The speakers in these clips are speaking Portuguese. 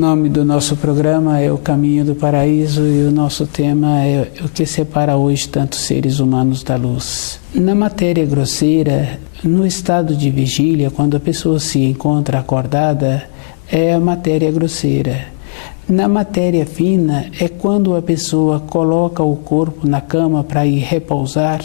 nome do nosso programa é O Caminho do Paraíso e o nosso tema é o que separa hoje tantos seres humanos da luz. Na matéria grosseira, no estado de vigília, quando a pessoa se encontra acordada, é a matéria grosseira. Na matéria fina, é quando a pessoa coloca o corpo na cama para ir repousar.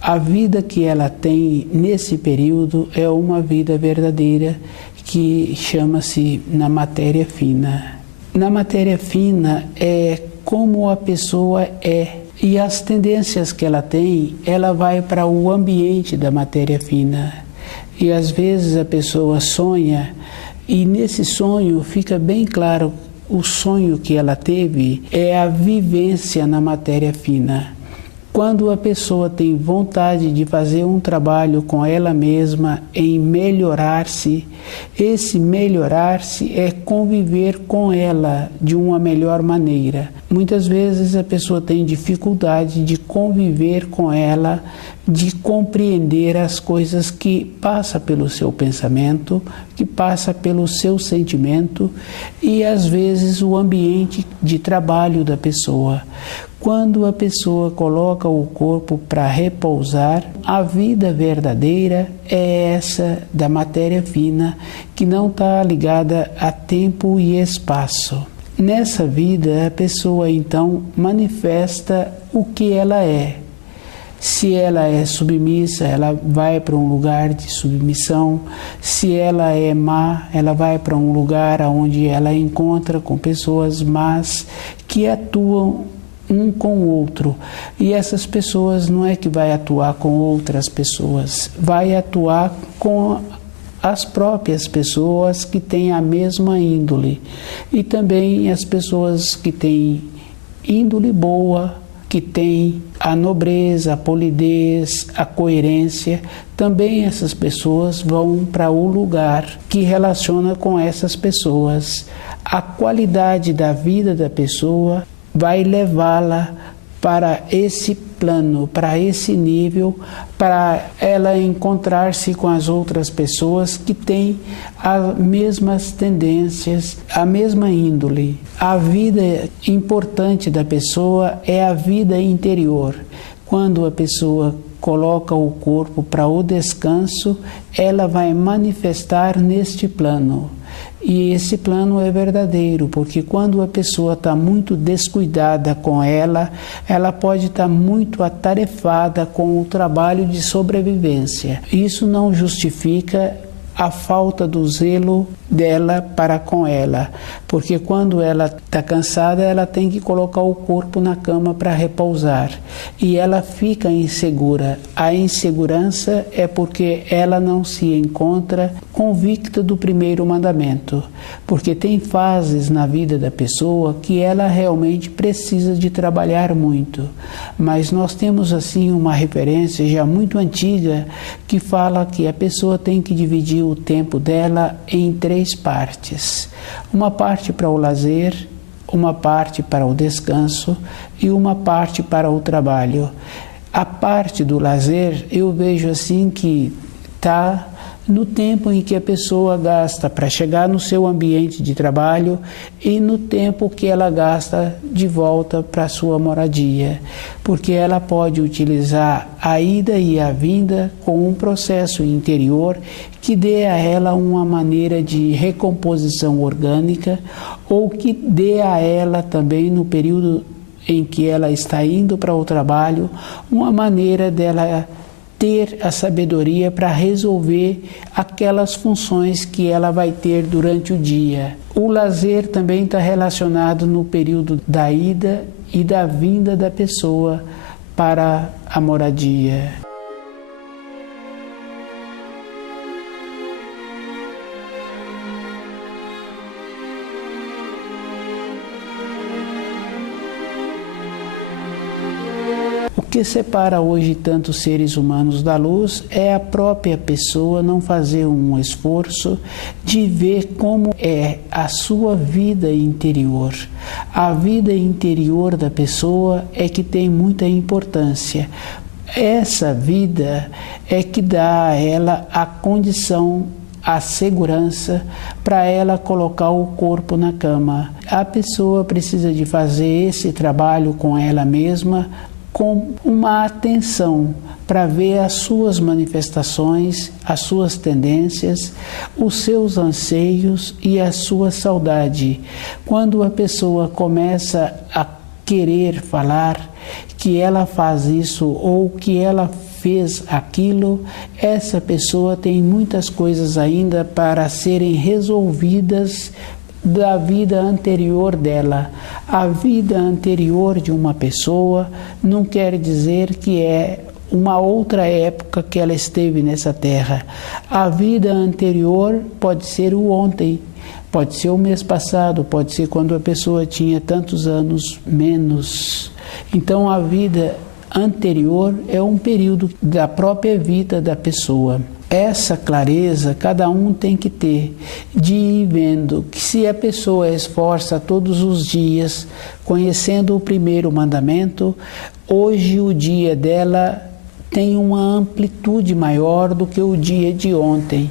A vida que ela tem nesse período é uma vida verdadeira, que chama-se na matéria fina. Na matéria fina é como a pessoa é, e as tendências que ela tem, ela vai para o ambiente da matéria fina. E às vezes a pessoa sonha, e nesse sonho fica bem claro, o sonho que ela teve é a vivência na matéria fina. Quando a pessoa tem vontade de fazer um trabalho com ela mesma em melhorar-se, esse melhorar-se é conviver com ela de uma melhor maneira. Muitas vezes a pessoa tem dificuldade de conviver com ela, de compreender as coisas que passa pelo seu pensamento, que passa pelo seu sentimento e às vezes o ambiente de trabalho da pessoa. Quando a pessoa coloca o corpo para repousar, a vida verdadeira é essa da matéria fina, que não está ligada a tempo e espaço. Nessa vida, a pessoa então manifesta o que ela é. Se ela é submissa, ela vai para um lugar de submissão. Se ela é má, ela vai para um lugar onde ela encontra com pessoas más que atuam um com o outro. E essas pessoas não é que vai atuar com outras pessoas, vai atuar com as próprias pessoas que têm a mesma índole. E também as pessoas que têm índole boa, que têm a nobreza, a polidez, a coerência, também essas pessoas vão para o lugar que relaciona com essas pessoas. A qualidade da vida da pessoa vai levá-la para esse plano, para esse nível, para ela encontrar-se com as outras pessoas que têm as mesmas tendências, a mesma índole. A vida importante da pessoa é a vida interior. Quando a pessoa coloca o corpo para o descanso, ela vai manifestar neste plano. E esse plano é verdadeiro, porque quando a pessoa está muito descuidada com ela, ela pode estar muito atarefada com o trabalho de sobrevivência. Isso não justifica a falta do zelo dela para com ela, porque quando ela está cansada, ela tem que colocar o corpo na cama para repousar, e ela fica insegura. A insegurança é porque ela não se encontra convicta do primeiro mandamento, porque tem fases na vida da pessoa que ela realmente precisa de trabalhar muito, mas nós temos assim uma referência já muito antiga que fala que a pessoa tem que dividir o tempo dela em 3 partes. Uma parte para o lazer, uma parte para o descanso e uma parte para o trabalho. A parte do lazer eu vejo assim que está no tempo em que a pessoa gasta para chegar no seu ambiente de trabalho e no tempo que ela gasta de volta para a sua moradia, porque ela pode utilizar a ida e a vinda com um processo interior que dê a ela uma maneira de recomposição orgânica ou que dê a ela também no período em que ela está indo para o trabalho uma maneira dela ter a sabedoria para resolver aquelas funções que ela vai ter durante o dia. O lazer também está relacionado no período da ida e da vinda da pessoa para a moradia. O que separa hoje tantos seres humanos da luz é a própria pessoa não fazer um esforço de ver como é a sua vida interior. A vida interior da pessoa é que tem muita importância. Essa vida é que dá a ela a condição, a segurança para ela colocar o corpo na cama. A pessoa precisa de fazer esse trabalho com ela mesma, com uma atenção para ver as suas manifestações, as suas tendências, os seus anseios e a sua saudade. Quando a pessoa começa a querer falar que ela faz isso ou que ela fez aquilo, essa pessoa tem muitas coisas ainda para serem resolvidas da vida anterior dela. A vida anterior de uma pessoa não quer dizer que é uma outra época que ela esteve nessa terra. A vida anterior pode ser o ontem, pode ser o mês passado, pode ser quando a pessoa tinha tantos anos menos. Então a vida anterior é um período da própria vida da pessoa. Essa clareza cada um tem que ter, de ir vendo que se a pessoa esforça todos os dias, conhecendo o primeiro mandamento, hoje o dia dela tem uma amplitude maior do que o dia de ontem.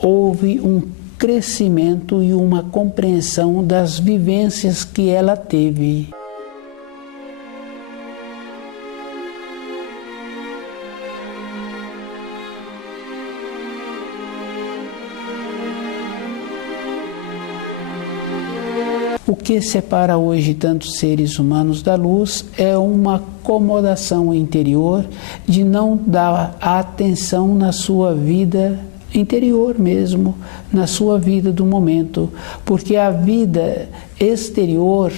Houve um crescimento e uma compreensão das vivências que ela teve. O que separa hoje tantos seres humanos da luz é uma acomodação interior de não dar atenção na sua vida interior mesmo, na sua vida do momento, porque a vida exterior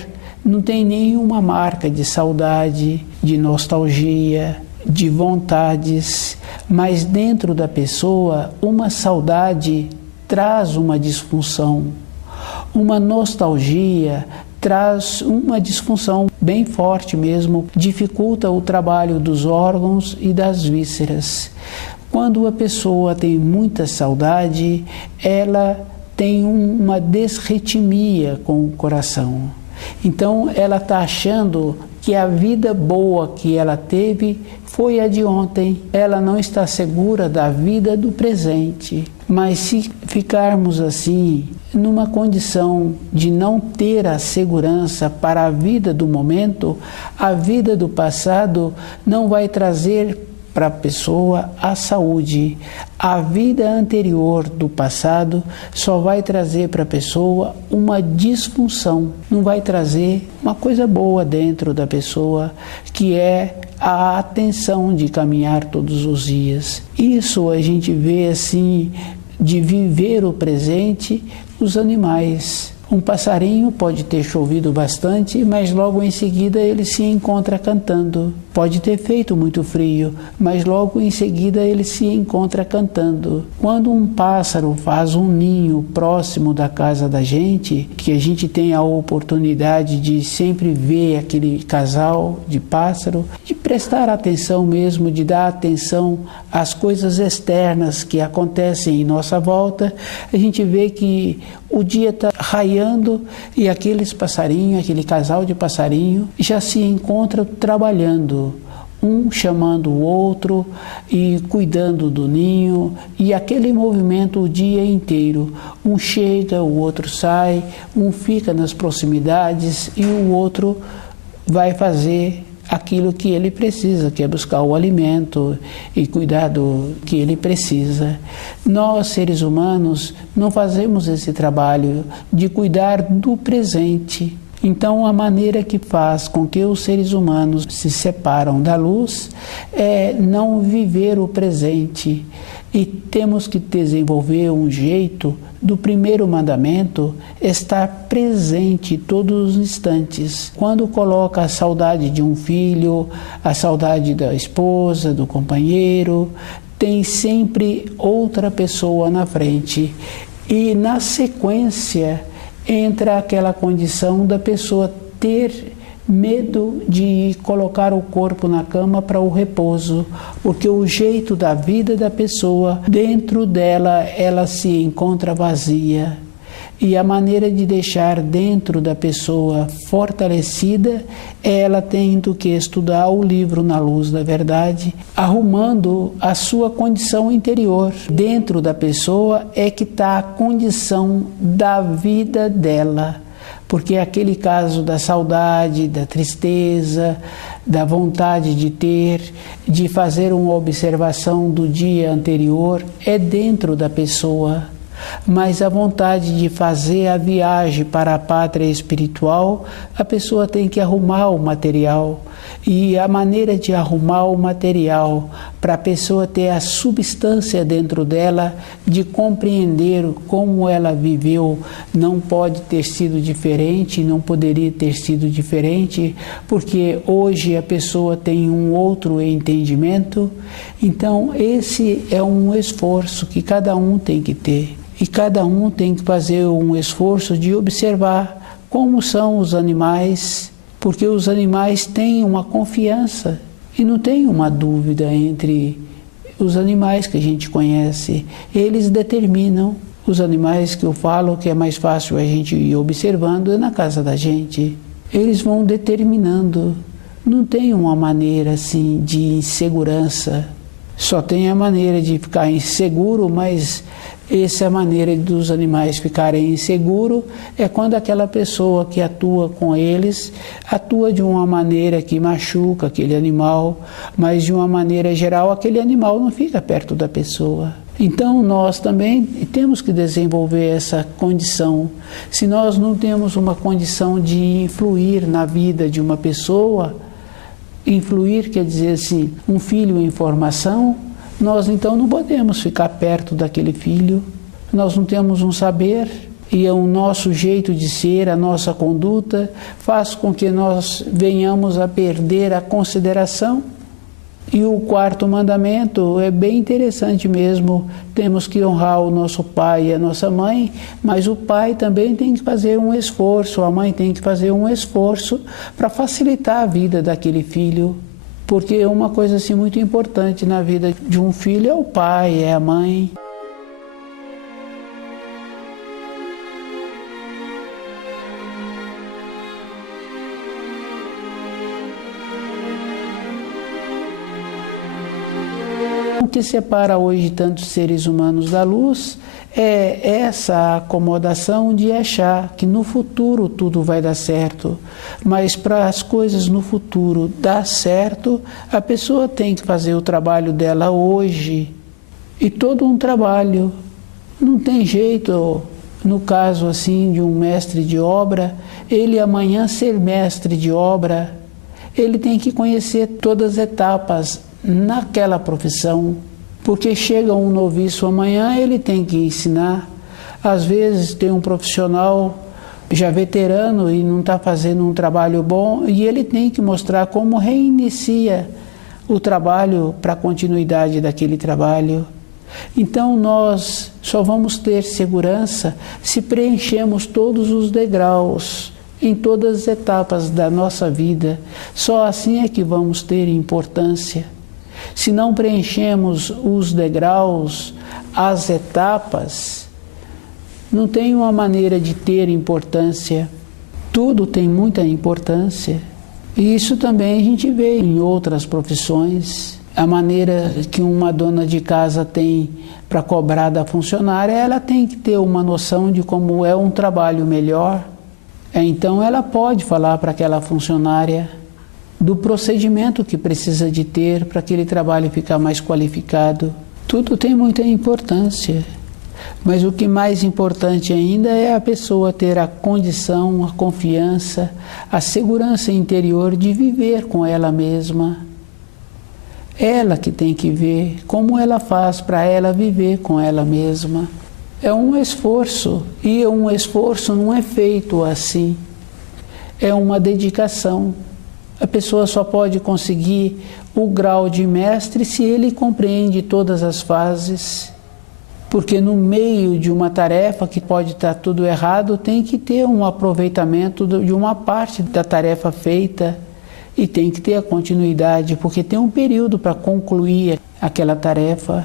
não tem nenhuma marca de saudade, de nostalgia, de vontades, mas dentro da pessoa uma saudade traz uma disfunção. Uma nostalgia traz uma disfunção bem forte mesmo, dificulta o trabalho dos órgãos e das vísceras. Quando a pessoa tem muita saudade, ela tem uma desritmia com o coração. Então ela está achando que a vida boa que ela teve foi a de ontem. Ela não está segura da vida do presente. Mas se ficarmos assim, numa condição de não ter a segurança para a vida do momento, a vida do passado não vai trazer para a pessoa a saúde. A vida anterior do passado só vai trazer para a pessoa uma disfunção, não vai trazer uma coisa boa dentro da pessoa, que é a atenção de caminhar todos os dias. Isso a gente vê assim, de viver o presente, os animais. Um passarinho pode ter chovido bastante, mas logo em seguida ele se encontra cantando. Pode ter feito muito frio, mas logo em seguida ele se encontra cantando. Quando um pássaro faz um ninho próximo da casa da gente, que a gente tem a oportunidade de sempre ver aquele casal de pássaro, de prestar atenção mesmo, de dar atenção às coisas externas que acontecem em nossa volta, a gente vê que o dia está raiando e aqueles passarinhos, aquele casal de passarinho já se encontram trabalhando, um chamando o outro e cuidando do ninho, e aquele movimento o dia inteiro. Um chega, o outro sai, um fica nas proximidades e o outro vai fazer aquilo que ele precisa, que é buscar o alimento e cuidar do que ele precisa. Nós, seres humanos, não fazemos esse trabalho de cuidar do presente. Então, a maneira que faz com que os seres humanos se separam da luz é não viver o presente. E temos que desenvolver um jeito do primeiro mandamento estar presente todos os instantes. Quando coloca a saudade de um filho, a saudade da esposa, do companheiro, tem sempre outra pessoa na frente. E na sequência entra aquela condição da pessoa ter medo de colocar o corpo na cama para o repouso, porque o jeito da vida da pessoa, dentro dela, ela se encontra vazia. E a maneira de deixar dentro da pessoa fortalecida é ela tendo que estudar o livro Na Luz da Verdade, arrumando a sua condição interior. Dentro da pessoa é que está a condição da vida dela. Porque aquele caso da saudade, da tristeza, da vontade de ter, de fazer uma observação do dia anterior, é dentro da pessoa. Mas a vontade de fazer a viagem para a pátria espiritual, a pessoa tem que arrumar o material. E a maneira de arrumar o material para a pessoa ter a substância dentro dela, de compreender como ela viveu, não pode ter sido diferente, não poderia ter sido diferente, porque hoje a pessoa tem um outro entendimento. Então esse é um esforço que cada um tem que ter. E cada um tem que fazer um esforço de observar como são os animais, porque os animais têm uma confiança e não tem uma dúvida entre os animais que a gente conhece. Eles determinam. Os animais que eu falo que é mais fácil a gente ir observando é na casa da gente. Eles vão determinando. Não tem uma maneira assim de insegurança. Só tem a maneira de ficar inseguro, mas essa maneira dos animais ficarem inseguros é quando aquela pessoa que atua com eles atua de uma maneira que machuca aquele animal, mas de uma maneira geral aquele animal não fica perto da pessoa. Então nós também temos que desenvolver essa condição. Se nós não temos uma condição de influir na vida de uma pessoa, influir quer dizer assim, um filho em formação, nós então não podemos ficar perto daquele filho, nós não temos um saber e o nosso jeito de ser, a nossa conduta faz com que nós venhamos a perder a consideração. E o quarto mandamento é bem interessante mesmo, temos que honrar o nosso pai e a nossa mãe, mas o pai também tem que fazer um esforço, a mãe tem que fazer um esforço para facilitar a vida daquele filho. Porque uma coisa assim muito importante na vida de um filho é o pai, é a mãe. O que separa hoje tantos seres humanos da luz é essa acomodação de achar que no futuro tudo vai dar certo. Mas para as coisas no futuro dar certo, a pessoa tem que fazer o trabalho dela hoje. E todo um trabalho. Não tem jeito, no caso assim de um mestre de obra, ele amanhã ser mestre de obra, ele tem que conhecer todas as etapas naquela profissão. Porque chega um noviço amanhã, ele tem que ensinar. Às vezes tem um profissional já veterano e não está fazendo um trabalho bom, e ele tem que mostrar como reinicia o trabalho para a continuidade daquele trabalho. Então nós só vamos ter segurança se preenchemos todos os degraus em todas as etapas da nossa vida. Só assim é que vamos ter importância. Se não preenchemos os degraus, as etapas, não tem uma maneira de ter importância. Tudo tem muita importância. E isso também a gente vê em outras profissões. A maneira que uma dona de casa tem para cobrar da funcionária, ela tem que ter uma noção de como é um trabalho melhor. Então ela pode falar para aquela funcionária do procedimento que precisa de ter para aquele trabalho ficar mais qualificado. Tudo tem muita importância, mas o que mais importante ainda é a pessoa ter a condição, a confiança, a segurança interior de viver com ela mesma. Ela que tem que ver como ela faz para ela viver com ela mesma. É um esforço, e um esforço não é feito assim. É uma dedicação. A pessoa só pode conseguir o grau de mestre se ele compreende todas as fases. Porque no meio de uma tarefa que pode estar tudo errado, tem que ter um aproveitamento de uma parte da tarefa feita e tem que ter a continuidade, porque tem um período para concluir aquela tarefa.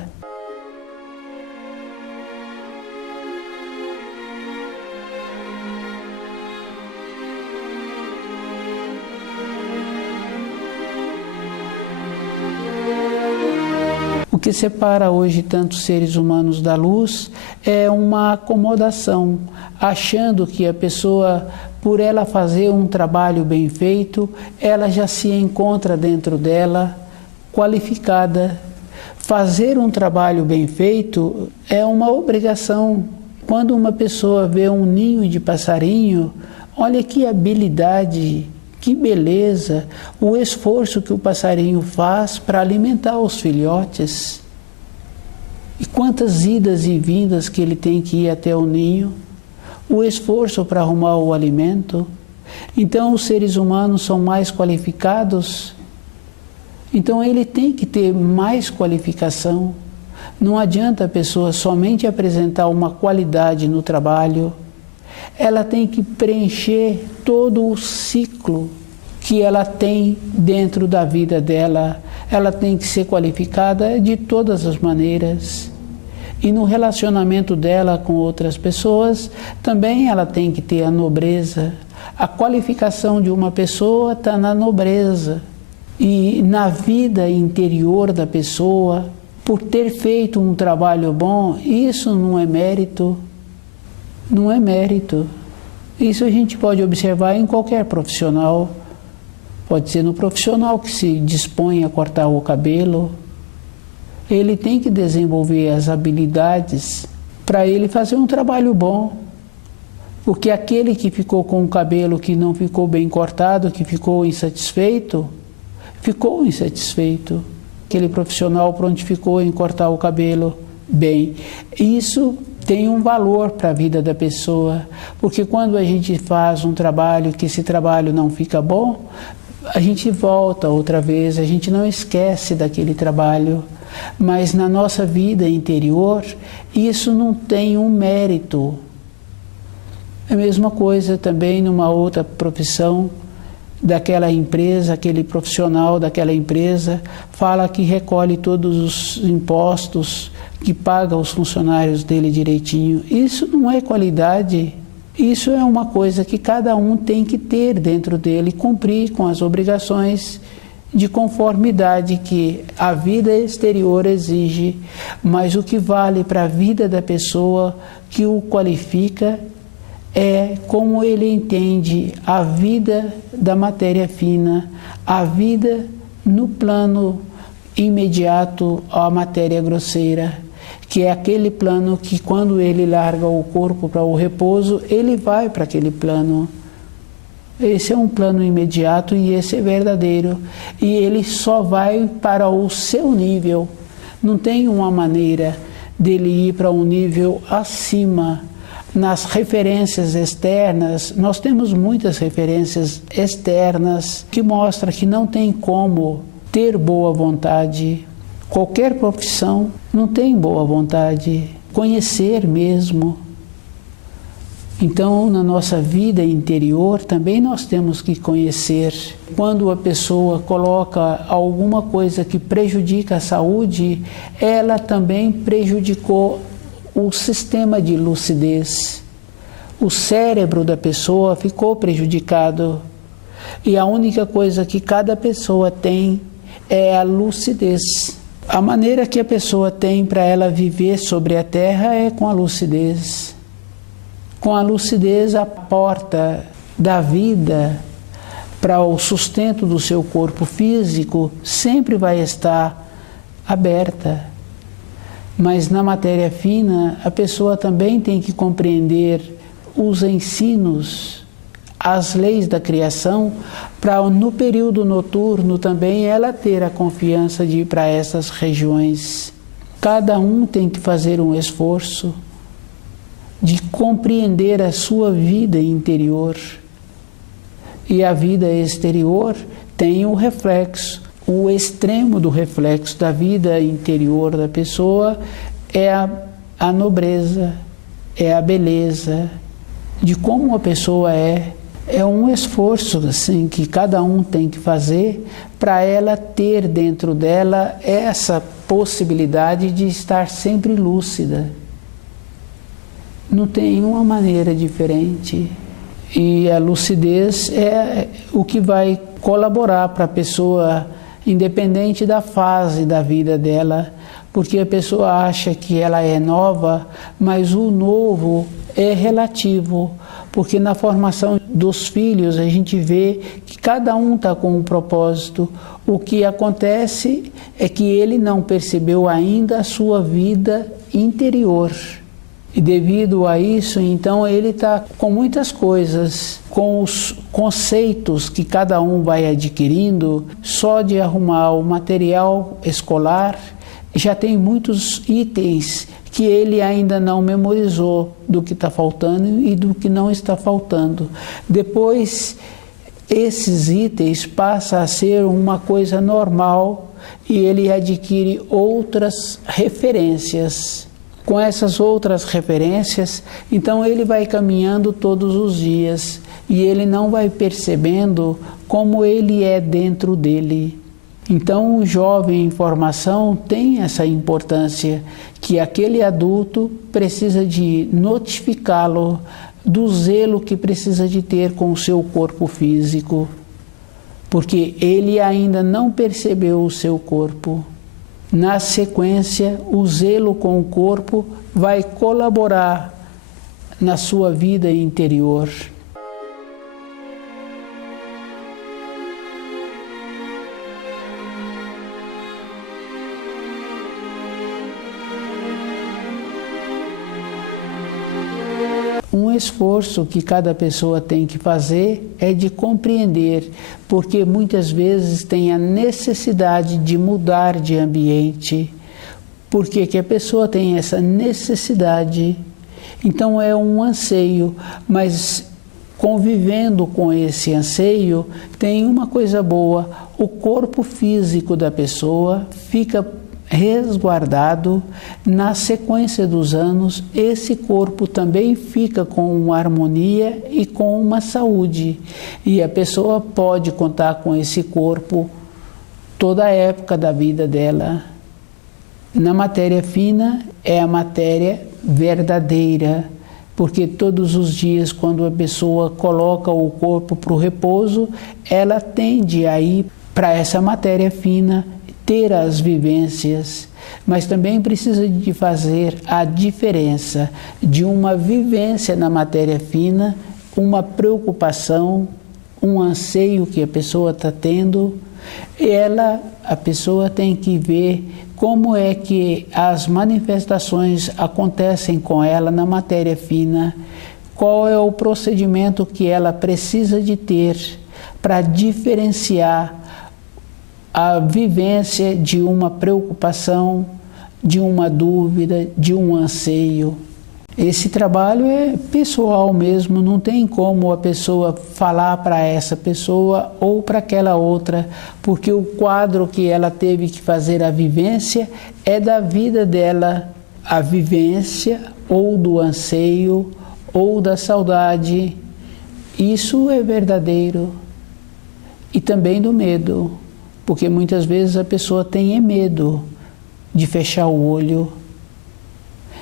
O que separa hoje tantos seres humanos da luz é uma acomodação, achando que a pessoa, por ela fazer um trabalho bem feito, ela já se encontra dentro dela qualificada. Fazer um trabalho bem feito é uma obrigação. Quando uma pessoa vê um ninho de passarinho, olha que habilidade, que beleza, o esforço que o passarinho faz para alimentar os filhotes. E quantas idas e vindas que ele tem que ir até o ninho, o esforço para arrumar o alimento. Então os seres humanos são mais qualificados, então ele tem que ter mais qualificação. Não adianta a pessoa somente apresentar uma qualidade no trabalho, ela tem que preencher todo o ciclo que ela tem dentro da vida dela. Ela tem que ser qualificada de todas as maneiras. E no relacionamento dela com outras pessoas, também ela tem que ter a nobreza. A qualificação de uma pessoa está na nobreza. E na vida interior da pessoa, por ter feito um trabalho bom, isso não é mérito. Não é mérito. Isso a gente pode observar em qualquer profissional. Pode ser no profissional que se dispõe a cortar o cabelo. Ele tem que desenvolver as habilidades para ele fazer um trabalho bom. Porque aquele que ficou com o cabelo que não ficou bem cortado, que ficou insatisfeito. Aquele profissional prontificou em cortar o cabelo bem. Isso tem um valor para a vida da pessoa, porque quando a gente faz um trabalho que esse trabalho não fica bom, a gente volta outra vez, a gente não esquece daquele trabalho, mas na nossa vida interior, isso não tem um mérito. É a mesma coisa também numa outra profissão, daquela empresa, aquele profissional daquela empresa fala que recolhe todos os impostos, que paga os funcionários dele direitinho. Isso não é qualidade, isso é uma coisa que cada um tem que ter dentro dele, cumprir com as obrigações de conformidade que a vida exterior exige, mas o que vale para a vida da pessoa, que o qualifica, é como ele entende a vida da matéria fina, a vida no plano imediato à matéria grosseira, que é aquele plano que quando ele larga o corpo para o repouso, ele vai para aquele plano. Esse é um plano imediato e esse é verdadeiro. E ele só vai para o seu nível. Não tem uma maneira dele ir para um nível acima. Nas referências externas, nós temos muitas referências externas que mostram que não tem como ter boa vontade. Qualquer profissão não tem boa vontade, conhecer mesmo. Então, na nossa vida interior, também nós temos que conhecer. Quando a pessoa coloca alguma coisa que prejudica a saúde, ela também prejudicou o sistema de lucidez. O cérebro da pessoa ficou prejudicado. E a única coisa que cada pessoa tem é a lucidez. A maneira que a pessoa tem para ela viver sobre a terra é com a lucidez. Com a lucidez, a porta da vida para o sustento do seu corpo físico sempre vai estar aberta. Mas na matéria fina, a pessoa também tem que compreender os ensinos, as leis da criação, para no período noturno também ela ter a confiança de ir para essas regiões. Cada um tem que fazer um esforço de compreender a sua vida interior. E a vida exterior tem o reflexo. O extremo do reflexo da vida interior da pessoa é a nobreza, é a beleza, de como a pessoa é. É um esforço assim, que cada um tem que fazer para ela ter dentro dela essa possibilidade de estar sempre lúcida. Não tem uma maneira diferente. E a lucidez é o que vai colaborar para a pessoa, independente da fase da vida dela, porque a pessoa acha que ela é nova, mas o novo é relativo, porque na formação dos filhos a gente vê que cada um está com um propósito. O que acontece é que ele não percebeu ainda a sua vida interior. E devido a isso, então, ele está com muitas coisas, com os conceitos que cada um vai adquirindo, só de arrumar o material escolar, já tem muitos itens que ele ainda não memorizou do que está faltando e do que não está faltando. Depois, esses itens passam a ser uma coisa normal e ele adquire outras referências. Com essas outras referências, então ele vai caminhando todos os dias e ele não vai percebendo como ele é dentro dele. Então o jovem em formação tem essa importância, que aquele adulto precisa de notificá-lo do zelo que precisa de ter com o seu corpo físico, porque ele ainda não percebeu o seu corpo. Na sequência, o zelo com o corpo vai colaborar na sua vida interior. Um esforço que cada pessoa tem que fazer é de compreender, porque muitas vezes tem a necessidade de mudar de ambiente. Por que a pessoa tem essa necessidade? Então é um anseio, mas convivendo com esse anseio, tem uma coisa boa: o corpo físico da pessoa fica resguardado. Na sequência dos anos, esse corpo também fica com uma harmonia e com uma saúde, e a pessoa pode contar com esse corpo toda a época da vida dela. Na matéria fina é a matéria verdadeira, porque todos os dias, quando a pessoa coloca o corpo para o repouso, ela tende a ir para essa matéria fina, ter as vivências, mas também precisa de fazer a diferença de uma vivência na matéria fina, uma preocupação, um anseio que a pessoa está tendo. A pessoa tem que ver como é que as manifestações acontecem com ela na matéria fina, qual é o procedimento que ela precisa de ter para diferenciar a vivência de uma preocupação, de uma dúvida, de um anseio. Esse trabalho é pessoal mesmo, não tem como a pessoa falar para essa pessoa ou para aquela outra, porque o quadro que ela teve que fazer a vivência é da vida dela, a vivência ou do anseio ou da saudade. Isso é verdadeiro. E também do medo. Porque muitas vezes a pessoa tem medo de fechar o olho.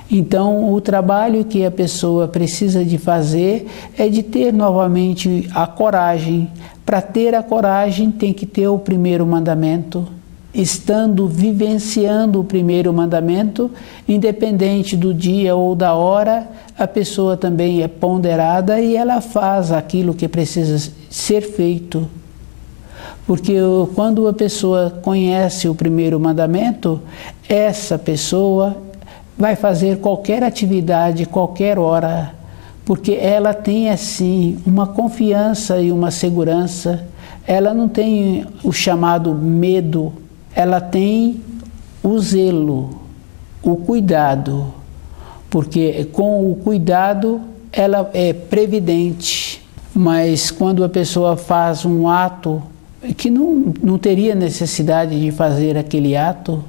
Então, o trabalho que a pessoa precisa de fazer é de ter novamente a coragem. Para ter a coragem, tem que ter o primeiro mandamento. Estando vivenciando o primeiro mandamento, independente do dia ou da hora, a pessoa também é ponderada e ela faz aquilo que precisa ser feito. Porque quando a pessoa conhece o primeiro mandamento, essa pessoa vai fazer qualquer atividade, qualquer hora, porque ela tem assim uma confiança e uma segurança. Ela não tem o chamado medo, ela tem o zelo, o cuidado, porque com o cuidado ela é previdente. Mas quando a pessoa faz um ato que não teria necessidade de fazer aquele ato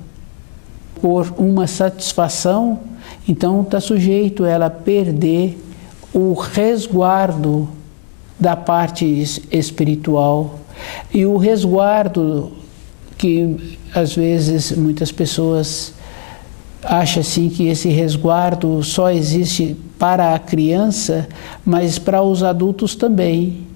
por uma satisfação, então está sujeito a ela perder o resguardo da parte espiritual. E o resguardo que às vezes muitas pessoas acham assim que esse resguardo só existe para a criança, mas para os adultos também.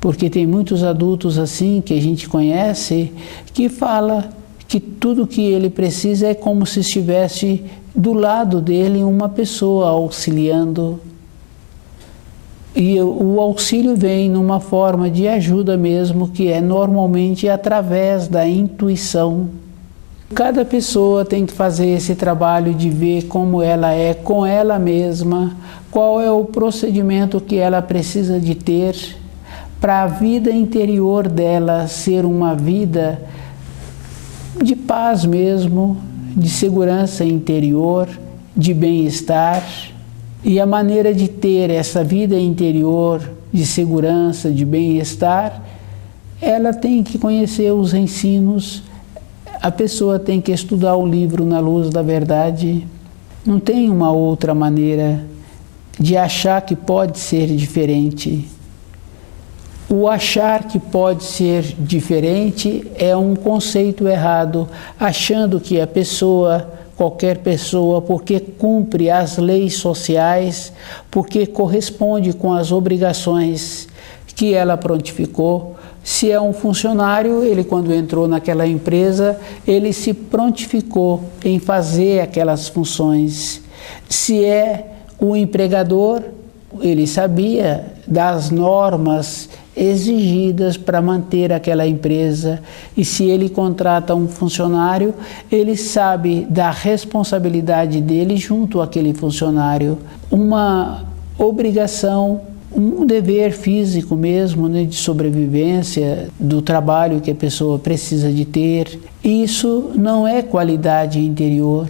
Porque tem muitos adultos assim que a gente conhece que fala que tudo que ele precisa é como se estivesse do lado dele uma pessoa auxiliando. E o auxílio vem numa forma de ajuda mesmo, que é normalmente através da intuição. Cada pessoa tem que fazer esse trabalho de ver como ela é com ela mesma, qual é o procedimento que ela precisa de ter para a vida interior dela ser uma vida de paz mesmo, de segurança interior, de bem-estar. E a maneira de ter essa vida interior de segurança, de bem-estar, ela tem que conhecer os ensinos, a pessoa tem que estudar o livro Na Luz da Verdade. Não tem uma outra maneira de achar que pode ser diferente. O achar que pode ser diferente é um conceito errado, achando que a pessoa, qualquer pessoa, porque cumpre as leis sociais, porque corresponde com as obrigações que ela prontificou. Se é um funcionário, ele quando entrou naquela empresa, ele se prontificou em fazer aquelas funções. Se é o empregador, ele sabia das normas exigidas para manter aquela empresa, e se ele contrata um funcionário, ele sabe da responsabilidade dele junto àquele funcionário. Uma obrigação, um dever físico mesmo, né, de sobrevivência, do trabalho que a pessoa precisa de ter. Isso não é qualidade interior.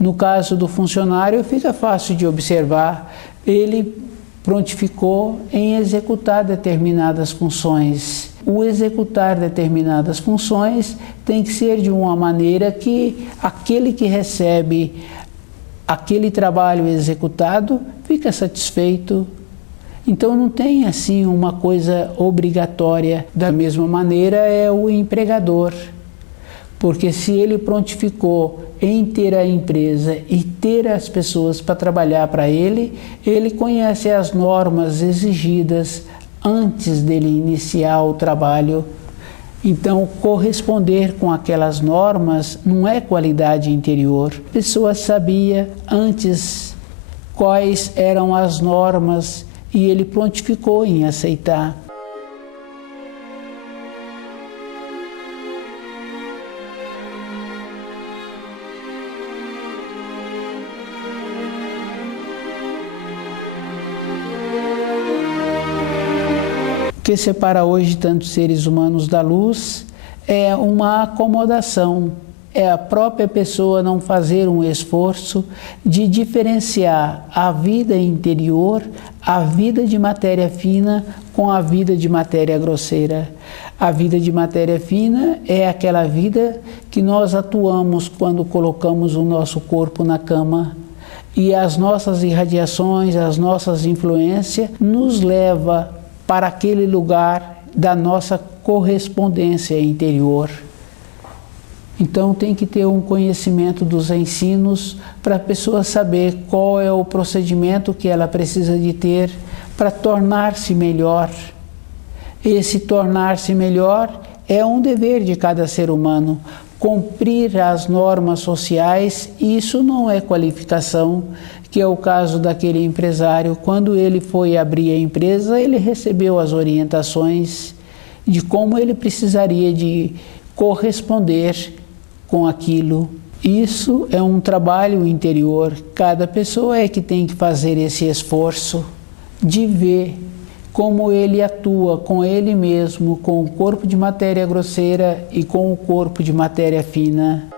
No caso do funcionário, fica fácil de observar, ele prontificou em executar determinadas funções. O executar determinadas funções tem que ser de uma maneira que aquele que recebe aquele trabalho executado fica satisfeito. Então não tem assim uma coisa obrigatória. Da mesma maneira é o empregador, porque se ele prontificou em ter a empresa e ter as pessoas para trabalhar para ele, ele conhece as normas exigidas antes dele iniciar o trabalho. Então, corresponder com aquelas normas não é qualidade interior. A pessoa sabia antes quais eram as normas e ele prontificou em aceitar. O que separa hoje tantos seres humanos da luz é uma acomodação, é a própria pessoa não fazer um esforço de diferenciar a vida interior, a vida de matéria fina com a vida de matéria grosseira. A vida de matéria fina é aquela vida que nós atuamos quando colocamos o nosso corpo na cama, e as nossas irradiações, as nossas influências nos levam para aquele lugar da nossa correspondência interior. Então tem que ter um conhecimento dos ensinos para a pessoa saber qual é o procedimento que ela precisa de ter para tornar-se melhor. Esse tornar-se melhor é um dever de cada ser humano. Cumprir as normas sociais, isso não é qualificação, que é o caso daquele empresário. Quando ele foi abrir a empresa, ele recebeu as orientações de como ele precisaria de corresponder com aquilo. Isso é um trabalho interior. Cada pessoa é que tem que fazer esse esforço de ver como ele atua com ele mesmo, com o corpo de matéria grosseira e com o corpo de matéria fina.